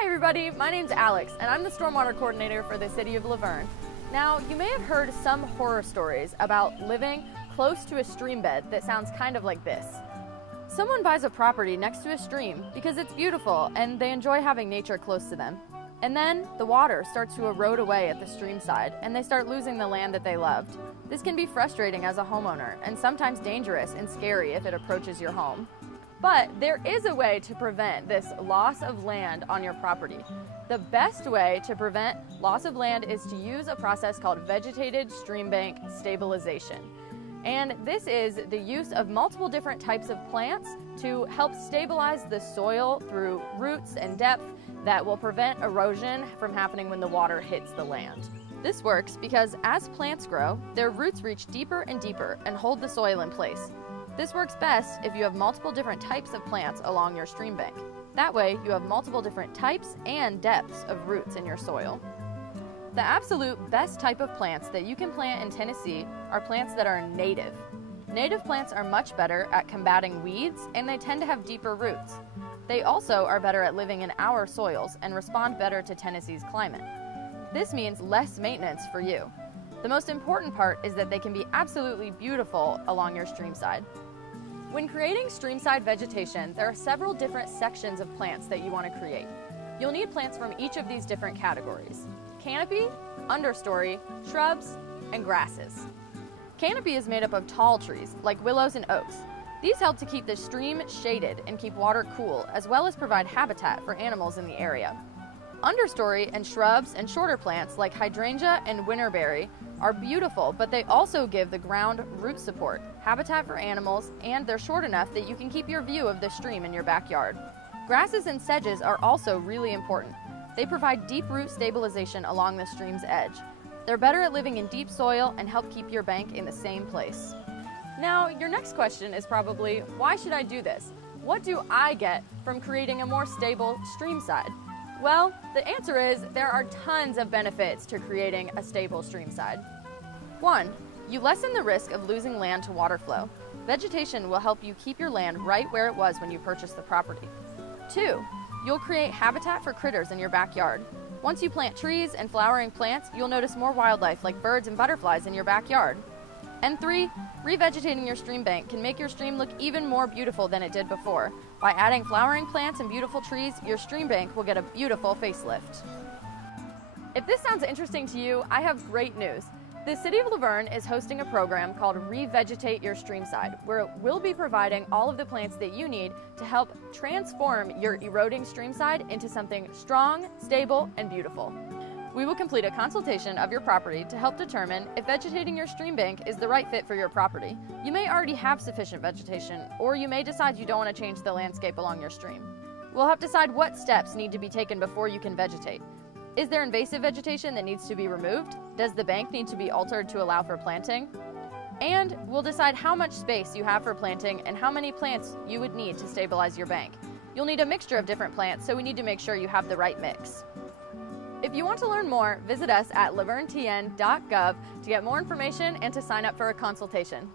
Hi everybody, my name's Alex and I'm the Stormwater Coordinator for the City of La Vergne. Now, you may have heard some horror stories about living close to a stream bed that sounds kind of like this. Someone buys a property next to a stream because it's beautiful and they enjoy having nature close to them. And then the water starts to erode away at the stream side and they start losing the land that they loved. This can be frustrating as a homeowner and sometimes dangerous and scary if it approaches your home. But there is a way to prevent this loss of land on your property. The best way to prevent loss of land is to use a process called Vegetated Stream Bank Stabilization. And this is the use of multiple different types of plants to help stabilize the soil through roots and depth that will prevent erosion from happening when the water hits the land. This works because as plants grow, their roots reach deeper and deeper and hold the soil in place. This works best if you have multiple different types of plants along your stream bank. That way, you have multiple different types and depths of roots in your soil. The absolute best type of plants that you can plant in Tennessee are plants that are native. Native plants are much better at combating weeds and they tend to have deeper roots. They also are better at living in our soils and respond better to Tennessee's climate. This means less maintenance for you. The most important part is that they can be absolutely beautiful along your stream side. When creating streamside vegetation, there are several different sections of plants that you want to create. You'll need plants from each of these different categories: canopy, understory, shrubs, and grasses. Canopy is made up of tall trees, like willows and oaks. These help to keep the stream shaded and keep water cool, as well as provide habitat for animals in the area. Understory and shrubs and shorter plants like hydrangea and winterberry are beautiful, but they also give the ground root support, habitat for animals, and they're short enough that you can keep your view of the stream in your backyard. Grasses and sedges are also really important. They provide deep root stabilization along the stream's edge. They're better at living in deep soil and help keep your bank in the same place. Now, your next question is probably, why should I do this? What do I get from creating a more stable stream side? Well, the answer is there are tons of benefits to creating a stable stream side. 1. You lessen the risk of losing land to water flow. Vegetation will help you keep your land right where it was when you purchased the property. 2. You'll create habitat for critters in your backyard. Once you plant trees and flowering plants, you'll notice more wildlife like birds and butterflies in your backyard. And 3, revegetating your stream bank can make your stream look even more beautiful than it did before. By adding flowering plants and beautiful trees, your stream bank will get a beautiful facelift. If this sounds interesting to you, I have great news. The City of La Vergne is hosting a program called Revegetate Your Streamside, where it will be providing all of the plants that you need to help transform your eroding streamside into something strong, stable, and beautiful. We will complete a consultation of your property to help determine if vegetating your stream bank is the right fit for your property. You may already have sufficient vegetation, or you may decide you don't want to change the landscape along your stream. We'll have to decide what steps need to be taken before you can vegetate. Is there invasive vegetation that needs to be removed? Does the bank need to be altered to allow for planting? And we'll decide how much space you have for planting and how many plants you would need to stabilize your bank. You'll need a mixture of different plants, so we need to make sure you have the right mix. If you want to learn more, visit us at lavernetn.gov to get more information and to sign up for a consultation.